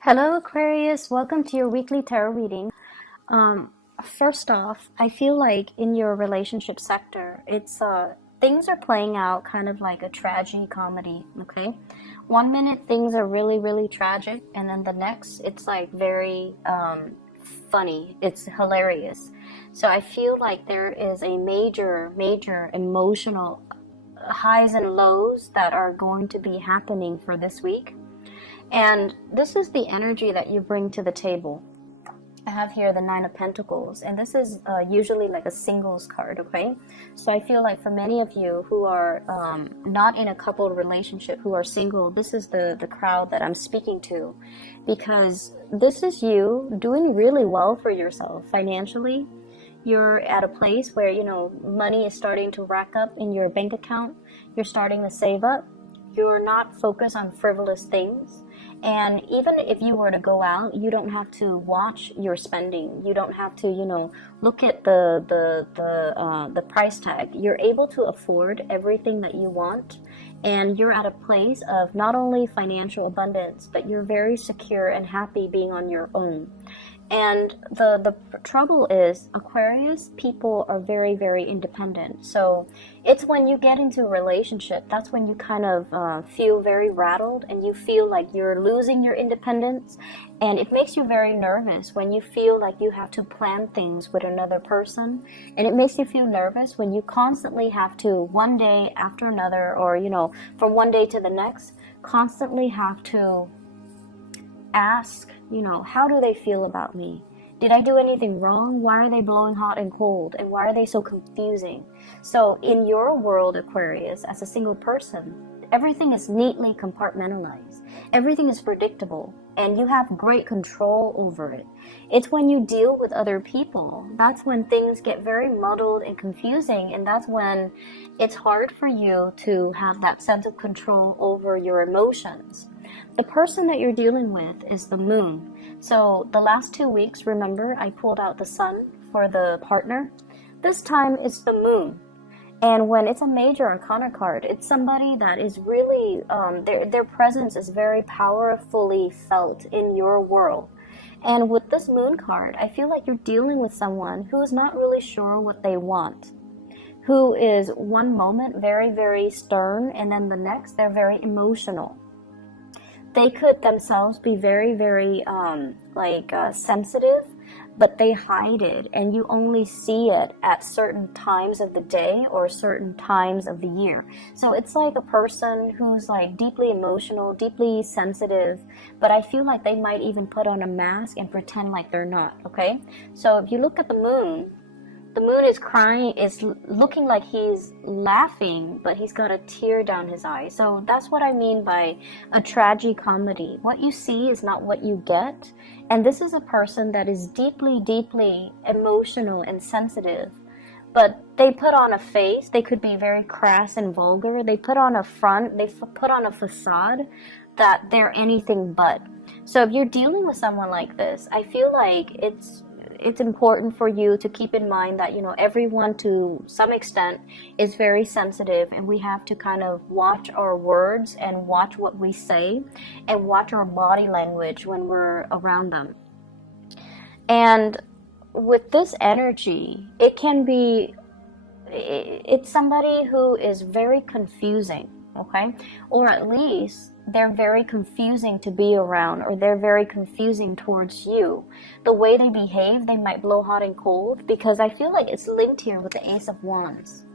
Hello, Aquarius. Welcome to your weekly tarot reading. Um, First off, I feel like in your relationship sector, it's things are playing out kind of like a tragedy comedy. Okay, one minute things are really, really tragic, and then the next it's like very funny. It's hilarious. So I feel like there is a major, major emotional highs and lows that are going to be happening for this week. And this is the energy that you bring to the table. I have here the Nine of Pentacles, and this is usually like a singles card, okay? So I feel like for many of you who are not in a coupled relationship, who are single, this is the crowd that I'm speaking to, because this is you doing really well for yourself financially. You're at a place where, money is starting to rack up in your bank account. You're starting to save up. You're not focused on frivolous things. And even if you were to go out, you don't have to watch your spending. You don't have to, look at the price tag. You're able to afford everything that you want, and you're at a place of not only financial abundance, but you're very secure and happy being on your own. And the trouble is, Aquarius people are very, very independent. So it's when you get into a relationship, that's when you kind of feel very rattled, and you feel like you're losing your independence. And it makes you very nervous when you feel like you have to plan things with another person. And it makes you feel nervous when you constantly have to, one day after another, or, from one day to the next, constantly have to ask, how do they feel about me? Did I do anything wrong? Why are they blowing hot and cold? And why are they so confusing? So in your world, Aquarius, as a single person, everything is neatly compartmentalized. Everything is predictable, and you have great control over it. It's when you deal with other people, that's when things get very muddled and confusing, and that's when it's hard for you to have that sense of control over your emotions. The person that you're dealing with is the moon. So the last 2 weeks, remember, I pulled out the sun for the partner. This time it's the moon. And when it's a major arcana card, it's somebody that is really, their presence is very powerfully felt in your world. And with this moon card, I feel like you're dealing with someone who is not really sure what they want, who is one moment very, very stern, and then the next they're very emotional. They could themselves be very, very sensitive, but they hide it, and you only see it at certain times of the day or certain times of the year. So it's like a person who's like deeply emotional, deeply sensitive, but I feel like they might even put on a mask and pretend like they're not, okay? So if you look at the moon is crying, is looking like he's laughing, but he's got a tear down his eye. So that's what I mean by a tragicomedy. What you see is not what you get. And this is a person that is deeply, deeply emotional and sensitive. But they put on a face. They could be very crass and vulgar. They put on a front. They put on a facade that they're anything but. So if you're dealing with someone like this, I feel like it's important for you to keep in mind that, everyone to some extent is very sensitive, and we have to kind of watch our words and watch what we say and watch our body language when we're around them. And with this energy, it's somebody who is very confusing, okay? Or at least they're very confusing to be around, or they're very confusing towards you. The way they behave, they might blow hot and cold, because I feel like it's linked here with the Ace of Wands.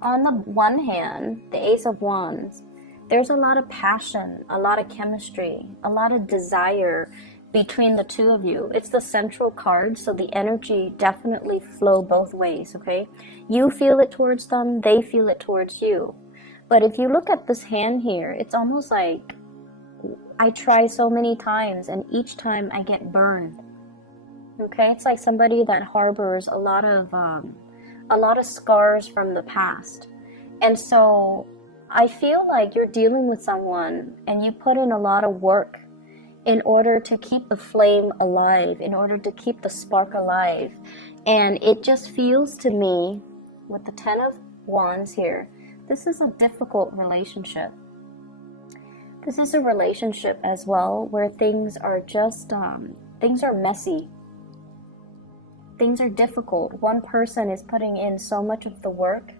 On the one hand, the Ace of Wands, there's a lot of passion, a lot of chemistry, a lot of desire between the two of you. It's the central card, so the energy definitely flow both ways, okay? You feel it towards them, they feel it towards you. But if you look at this hand here, it's almost like I try so many times, and each time I get burned. Okay, it's like somebody that harbors a lot of scars from the past. And so I feel like you're dealing with someone, and you put in a lot of work in order to keep the flame alive, in order to keep the spark alive. And it just feels to me, with the Ten of Wands here, this is a difficult relationship. This is a relationship as well where things are just, things are messy. Things are difficult. One person is putting in so much of the work.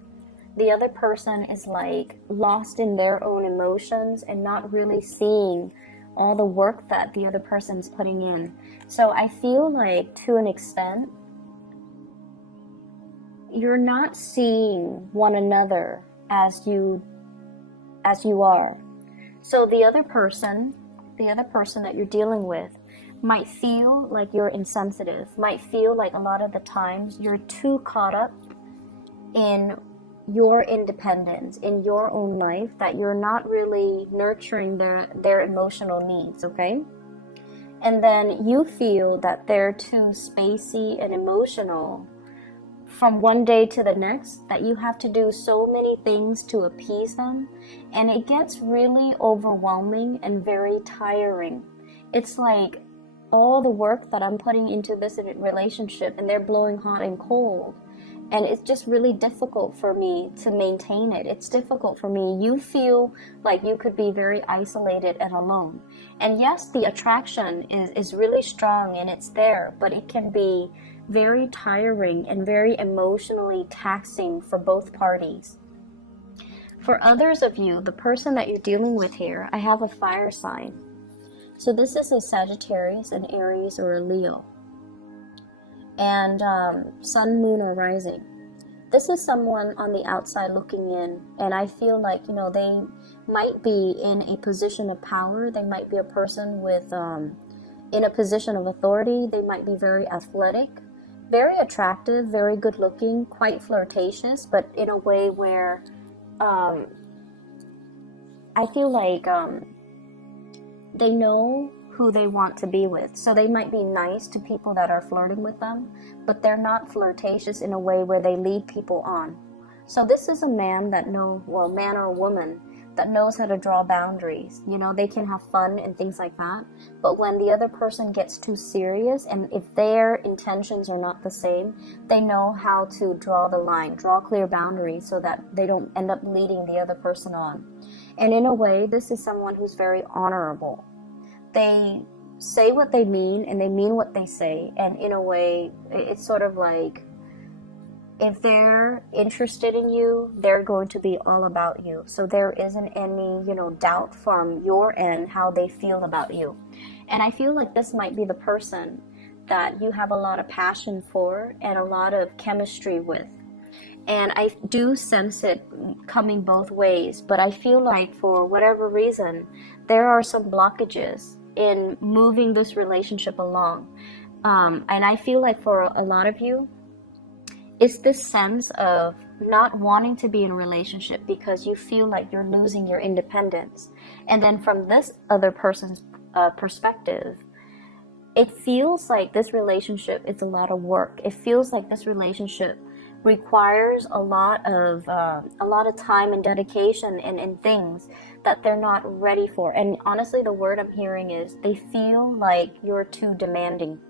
The other person is like lost in their own emotions and not really seeing all the work that the other person's putting in. So I feel like to an extent, you're not seeing one another as you are. So the other person that you're dealing with might feel like you're insensitive, might feel like a lot of the times you're too caught up in your independence, in your own life, that you're not really nurturing their emotional needs, okay? And then you feel that they're too spacey and emotional from one day to the next, that you have to do so many things to appease them, and it gets really overwhelming and very tiring. It's like all the work that I'm putting into this relationship and they're blowing hot and cold, and it's just really difficult for me to maintain it. It's difficult for me. You feel like you could be very isolated and alone. And yes, the attraction is really strong and it's there, but it can be very tiring and very emotionally taxing for both parties. For others of you, the person that you're dealing with here, I have a fire sign. So this is a Sagittarius, an Aries, or a Leo. And sun, moon, or rising. This is someone on the outside looking in, and I feel like, they might be in a position of power. They might be a person with in a position of authority. They might be very athletic, very attractive, very good looking, quite flirtatious, but in a way where I feel like they know who they want to be with. So they might be nice to people that are flirting with them, but they're not flirtatious in a way where they lead people on. So this is a man man or a woman that knows how to draw boundaries. They can have fun and things like that, but when the other person gets too serious, and if their intentions are not the same, they know how to draw the line, draw clear boundaries so that they don't end up leading the other person on. And in a way, this is someone who's very honorable. They say what they mean and they mean what they say, and in a way, it's sort of like, if they're interested in you, they're going to be all about you. So there isn't any, doubt from your end how they feel about you. And I feel like this might be the person that you have a lot of passion for and a lot of chemistry with. And I do sense it coming both ways, but I feel like for whatever reason, there are some blockages in moving this relationship along. And I feel like for a lot of you, it's this sense of not wanting to be in a relationship because you feel like you're losing your independence. And then from this other person's perspective, it feels like this relationship is a lot of work. It feels like this relationship requires a lot of time and dedication and things that they're not ready for. And honestly, the word I'm hearing is they feel like you're too demanding.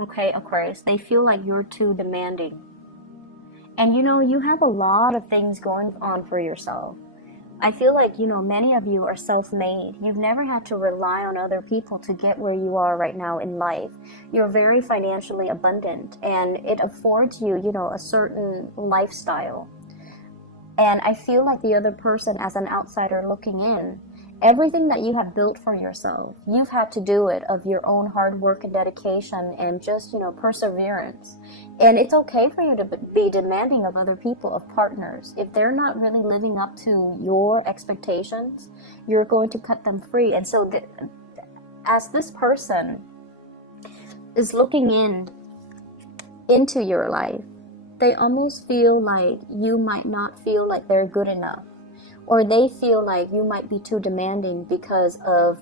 Okay, Aquarius, they feel like you're too demanding. And you have a lot of things going on for yourself. I feel like, many of you are self-made. You've never had to rely on other people to get where you are right now in life. You're very financially abundant, and it affords you, a certain lifestyle. And I feel like the other person, as an outsider looking in, everything that you have built for yourself, you've had to do it of your own hard work and dedication and just, perseverance. And it's okay for you to be demanding of other people, of partners. If they're not really living up to your expectations, you're going to cut them free. And so as this person is looking into your life, they almost feel like you might not feel like they're good enough. Or they feel like you might be too demanding because of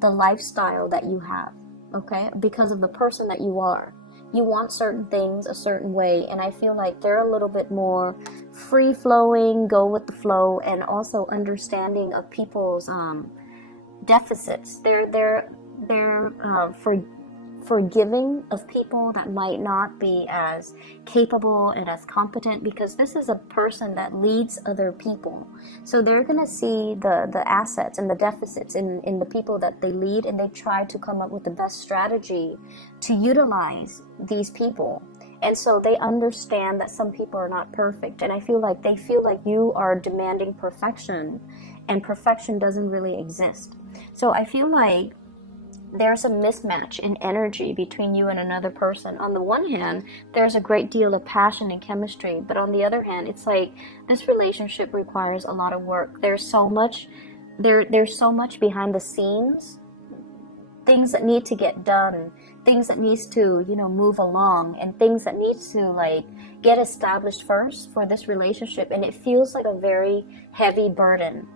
the lifestyle that you have, okay? Because of the person that you are. You want certain things a certain way, and I feel like they're a little bit more free-flowing, go with the flow, and also understanding of people's deficits. They're forgiving of people that might not be as capable and as competent, because this is a person that leads other people. So they're going to see the assets and the deficits in the people that they lead, and they try to come up with the best strategy to utilize these people. And so they understand that some people are not perfect. And I feel like they feel like you are demanding perfection, and perfection doesn't really exist. So I feel like there's a mismatch in energy between you and another person. On the one hand, there's a great deal of passion and chemistry, but on the other hand, it's like this relationship requires a lot of work. There's so much behind the scenes, things that need to get done, things that needs to, move along, and things that needs to like get established first for this relationship. And it feels like a very heavy burden.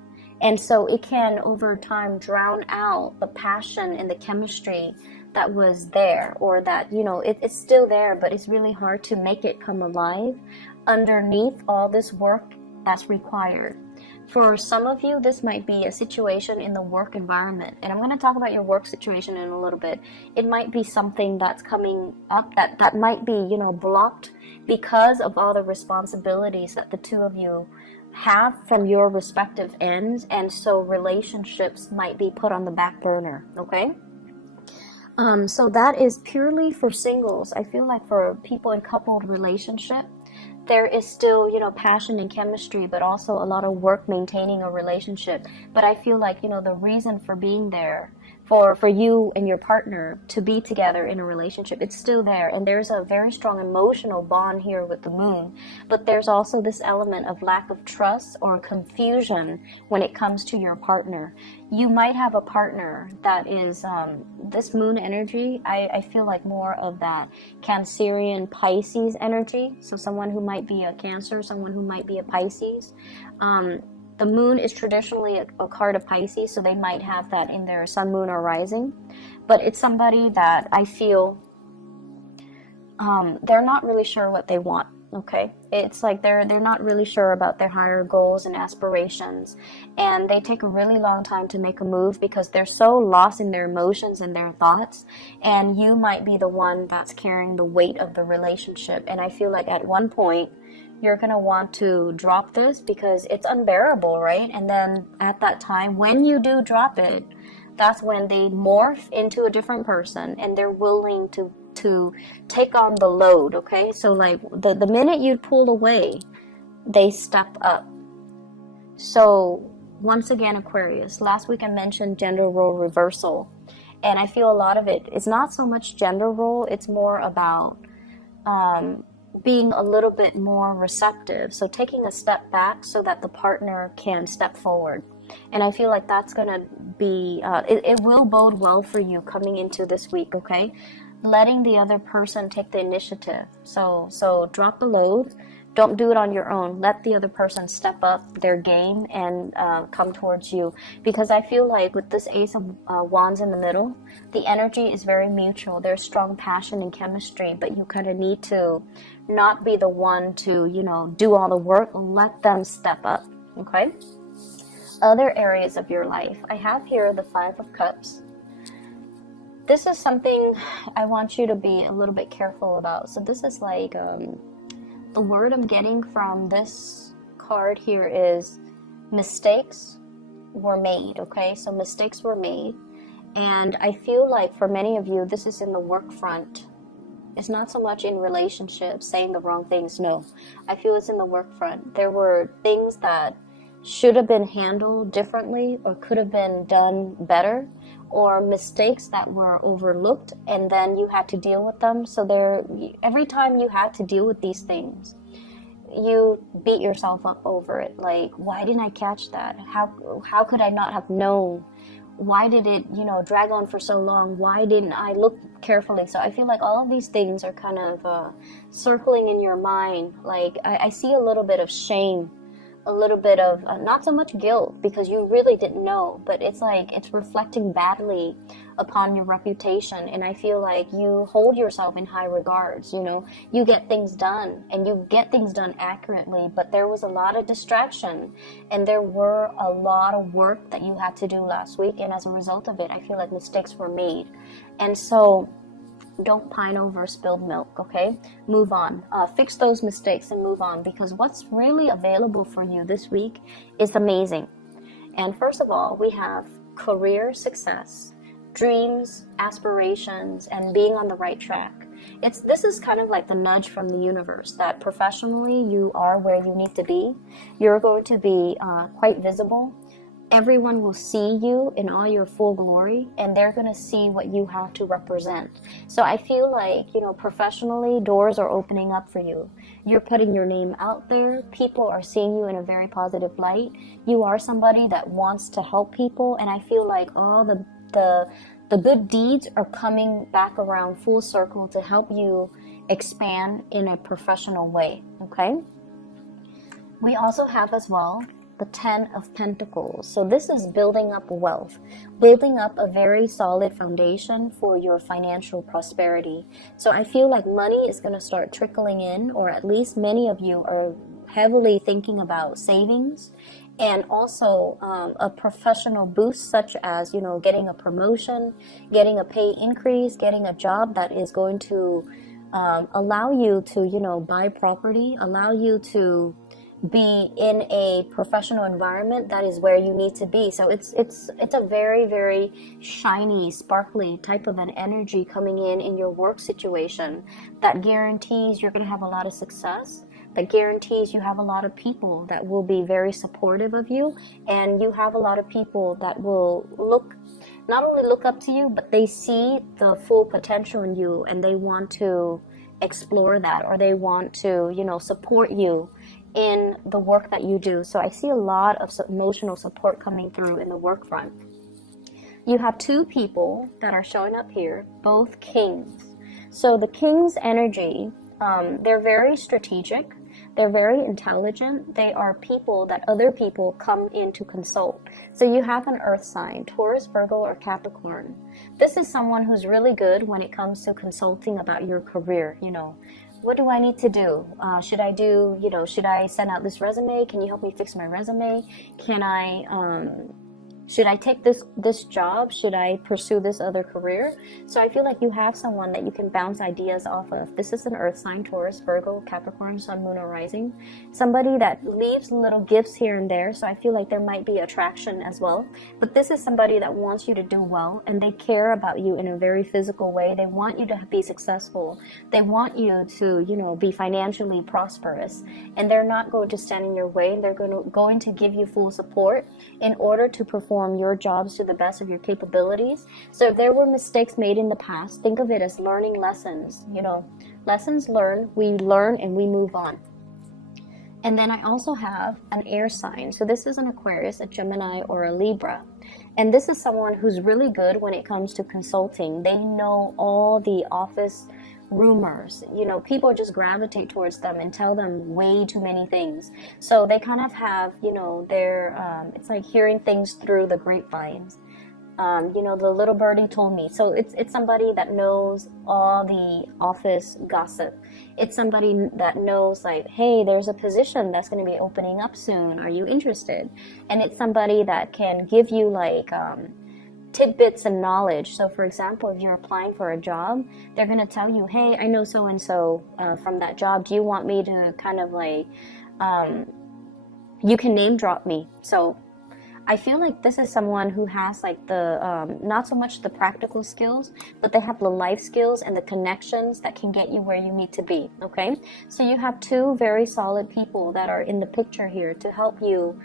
And so it can, over time, drown out the passion and the chemistry that was there, or that, it's still there, but it's really hard to make it come alive underneath all this work that's required. For some of you, this might be a situation in the work environment. And I'm going to talk about your work situation in a little bit. It might be something that's coming up that might be, blocked because of all the responsibilities that the two of you have from your respective ends, and so relationships might be put on the back burner. Okay, so that is purely for singles. I feel like for people in coupled relationship, there is still, passion and chemistry, but also a lot of work maintaining a relationship. But I feel like, the reason for being there, for you and your partner to be together in a relationship, it's still there. And there's a very strong emotional bond here with the moon. But there's also this element of lack of trust or confusion when it comes to your partner. You might have a partner that is, this moon energy, I feel like more of that Cancerian Pisces energy. So someone who might be a Cancer, someone who might be a Pisces. The moon is traditionally a card of Pisces, so they might have that in their sun, moon, or rising. But it's somebody that I feel they're not really sure what they want. Okay, it's like they're not really sure about their higher goals and aspirations, and they take a really long time to make a move because they're so lost in their emotions and their thoughts. And you might be the one that's carrying the weight of the relationship. And I feel like at one point you're going to want to drop this because it's unbearable, right? And then at that time, when you do drop it, that's when they morph into a different person, and they're willing to take on the load. Okay, so like the minute you pull away, they step up. So once again, Aquarius, last week I mentioned gender role reversal, and I feel a lot of it is not so much gender role, it's more about being a little bit more receptive. So taking a step back so that the partner can step forward. And I feel like that's going to be, it will bode well for you coming into this week, okay? Letting the other person take the initiative. So drop the load. Don't do it on your own. Let the other person step up their game and come towards you. Because I feel like with this Ace of Wands in the middle, the energy is very mutual. There's strong passion and chemistry, but you kind of need to not be the one to, do all the work. Let them step up, okay? Other areas of your life. I have here the Five of Cups. This is something I want you to be a little bit careful about. So this is like, the word I'm getting from this card here is mistakes were made, okay? So mistakes were made. And I feel like for many of you, this is in the work front. It's not so much in relationships, saying the wrong things, no. I feel it's in the work front. There were things that should have been handled differently or could have been done better, or mistakes that were overlooked and then you had to deal with them. So every time you had to deal with these things, you beat yourself up over it. Like, why didn't I catch that? How could I not have known? Why did it, drag on for so long? Why didn't I look carefully? So I feel like all of these things are kind of circling in your mind. Like, I see a little bit of shame, a little bit of not so much guilt because you really didn't know, but it's like it's reflecting badly upon your reputation. And I feel like you hold yourself in high regards. You get things done and you get things done accurately, but there was a lot of distraction and there were a lot of work that you had to do last week, and as a result of it, I feel like mistakes were made. And so don't pine over spilled milk, okay? Move on. Fix those mistakes and move on, because what's really available for you this week is amazing. And first of all, we have career success, dreams, aspirations, and being on the right track. This is kind of like the nudge from the universe that professionally you are where you need to be. You're going to be quite visible. Everyone will see you in all your full glory, and they're going to see what you have to represent. So I feel like, professionally, doors are opening up for you. You're putting your name out there. People are seeing you in a very positive light. You are somebody that wants to help people, and I feel like all the good deeds are coming back around full circle to help you expand in a professional way, okay? We also have as well the 10 of Pentacles. So this is building up wealth, building up a very solid foundation for your financial prosperity. So I feel like money is going to start trickling in, or at least many of you are heavily thinking about savings, and also a professional boost, such as, getting a promotion, getting a pay increase, getting a job that is going to allow you to, buy property, allow you to be in a professional environment that is where you need to be. So it's a very, very shiny, sparkly type of an energy coming in your work situation that guarantees you're going to have a lot of success, that guarantees you have a lot of people that will be very supportive of you, and you have a lot of people that will not only look up to you, but they see the full potential in you, and they want to explore that, or they want to, support you in the work that you do. So I see a lot of emotional support coming through in the work front. You have two people that are showing up here, both kings. So the king's energy, they're very strategic. They're very intelligent. They are people that other people come in to consult. So you have an earth sign, Taurus, Virgo, or Capricorn. This is someone who's really good when it comes to consulting about your career. What do I need to do? Should I send out this resume? Can you help me fix my resume? Should I take this job? Should I pursue this other career? So I feel like you have someone that you can bounce ideas off of. This is an earth sign, Taurus, Virgo, Capricorn, Sun, Moon, or Rising. Somebody that leaves little gifts here and there. So I feel like there might be attraction as well. But this is somebody that wants you to do well, and they care about you in a very physical way. They want you to be successful. They want you to, be financially prosperous. And they're not going to stand in your way. They're going to give you full support in order to perform your jobs to the best of your capabilities. So if there were mistakes made in the past, think of it as learning lessons. Lessons learned, we learn and we move on. And then I also have an air sign. So this is an Aquarius, a Gemini, or a Libra. And this is someone who's really good when it comes to consulting. They know all the office rumors. People just gravitate towards them and tell them way too many things. So they kind of have, their, it's like hearing things through the grapevines. The little birdie told me. So it's somebody that knows all the office gossip. It's somebody that knows, like, hey, there's a position that's going to be opening up soon. Are you interested? And it's somebody that can give you like tidbits and knowledge. So for example, if you're applying for a job, they're going to tell you, hey, I know so-and-so from that job. Do you want me to kind of like, you can name drop me. So I feel like this is someone who has like the, not so much the practical skills, but they have the life skills and the connections that can get you where you need to be, okay? So you have two very solid people that are in the picture here to help you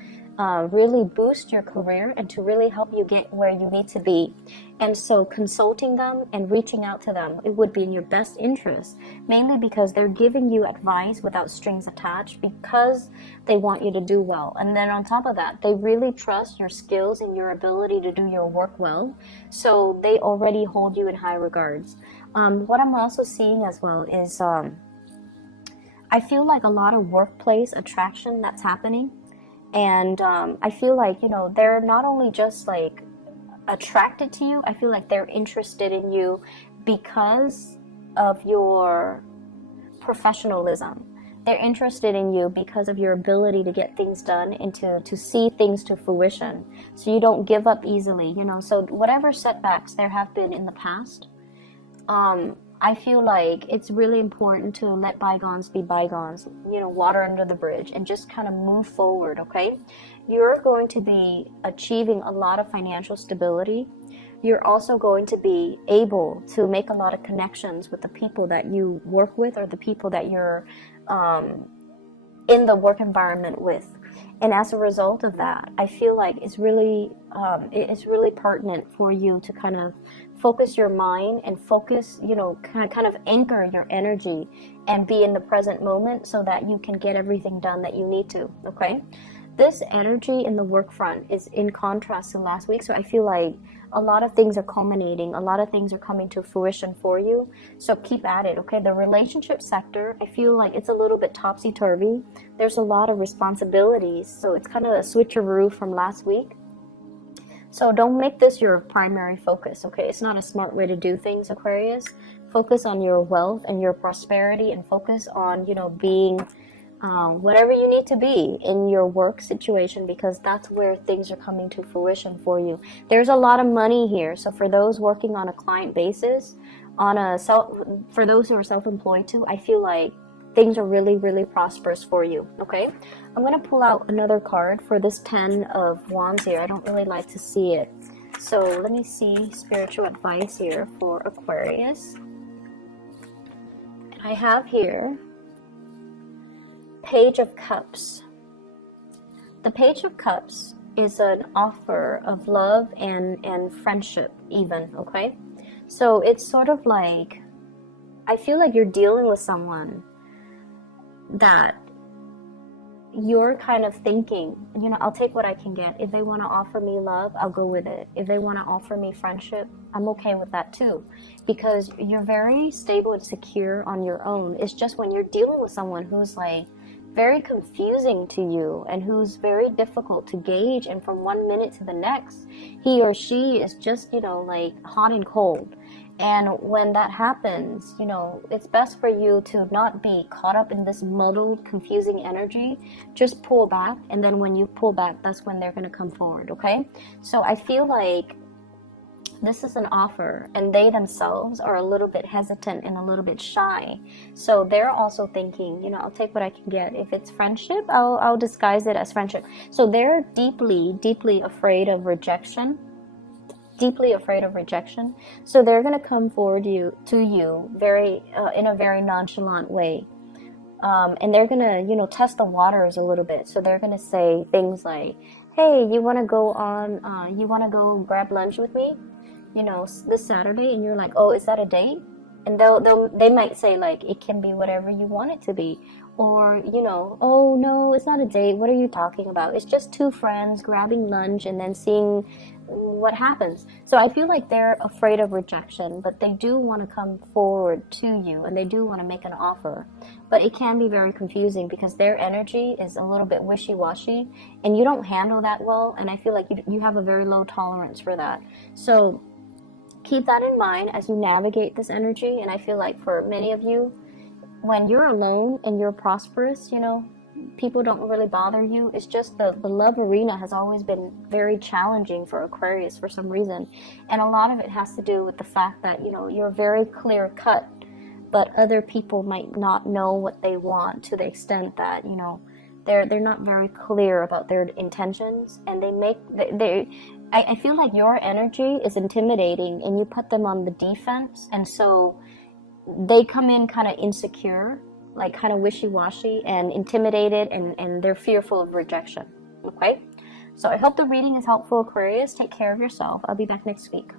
really boost your career and to really help you get where you need to be. And so consulting them and reaching out to them, it would be in your best interest, mainly because they're giving you advice without strings attached, because they want you to do well. And then on top of that, they really trust your skills and your ability to do your work well. So they already hold you in high regards. What I'm also seeing as well is I feel like a lot of workplace attraction that's happening. And I feel like, they're not only just like attracted to you, I feel like they're interested in you because of your professionalism. They're interested in you because of your ability to get things done and to see things to fruition. So you don't give up easily, So whatever setbacks there have been in the past, I feel like it's really important to let bygones be bygones, you know, water under the bridge, and just kind of move forward, okay? You're going to be achieving a lot of financial stability. You're also going to be able to make a lot of connections with the people that you work with, or the people that you're in the work environment with. And as a result of that, I feel like it's really pertinent for you to kind of focus your mind and focus, you know, kind of anchor your energy and be in the present moment so that you can get everything done that you need to, okay? This energy in the work front is in contrast to last week, so I feel like a lot of things are culminating, a lot of things are coming to fruition for you, so keep at it, okay? The relationship sector, I feel like it's a little bit topsy-turvy. There's a lot of responsibilities, so it's kind of a switcheroo from last week. So don't make this your primary focus, okay? It's not a smart way to do things, Aquarius. Focus on your wealth and your prosperity, and focus on, you know, being whatever you need to be in your work situation, because that's where things are coming to fruition for you. There's a lot of money here, so for those working on a client basis, for those who are self-employed too, I feel like things are really, really prosperous for you, okay? I'm going to pull out another card for this 10 of Wands here. I don't really like to see it. So let me see spiritual advice here for Aquarius. I have here Page of Cups. The Page of Cups is an offer of love and friendship even, okay? So it's sort of like, I feel like you're dealing with someone that you're kind of thinking, you know, I'll take what I can get. If they want to offer me love, I'll go with it. If they want to offer me friendship, I'm okay with that too, because you're very stable and secure on your own. It's just when you're dealing with someone who's like very confusing to you and who's very difficult to gauge, and from one minute to the next, he or she is just, you know, like hot and cold. And when that happens, you know, it's best for you to not be caught up in this muddled, confusing energy. Just pull back, and then when you pull back, that's when they're going to come forward, okay? So I feel like this is an offer, and they themselves are a little bit hesitant and a little bit shy. So they're also thinking, you know, I'll take what I can get. If it's friendship, I'll disguise it as friendship. So they're deeply, deeply afraid of rejection. Deeply afraid of rejection. So they're going to come forward to you very in a very nonchalant way. And they're going to, you know, test the waters a little bit. So they're going to say things like, hey, you want to go grab lunch with me, you know, this Saturday? And you're like, oh, is that a date? And they might say, like, it can be whatever you want it to be. Or, you know, oh, no, it's not a date. What are you talking about? It's just two friends grabbing lunch and then seeing what happens. So I feel like they're afraid of rejection, but they do want to come forward to you, and they do want to make an offer. But it can be very confusing because their energy is a little bit wishy-washy, and you don't handle that well, and I feel like you have a very low tolerance for that. So keep that in mind as you navigate this energy. And I feel like for many of you, when you're alone and you're prosperous, you know, people don't really bother you. It's just the love arena has always been very challenging for Aquarius for some reason. And a lot of it has to do with the fact that, you know, you're very clear cut, but other people might not know what they want to the extent that, you know, they're not very clear about their intentions, and I feel like your energy is intimidating and you put them on the defense, and so they come in kind of insecure, like kind of wishy-washy and intimidated, and they're fearful of rejection, okay? So I hope the reading is helpful, Aquarius. Take care of yourself. I'll be back next week.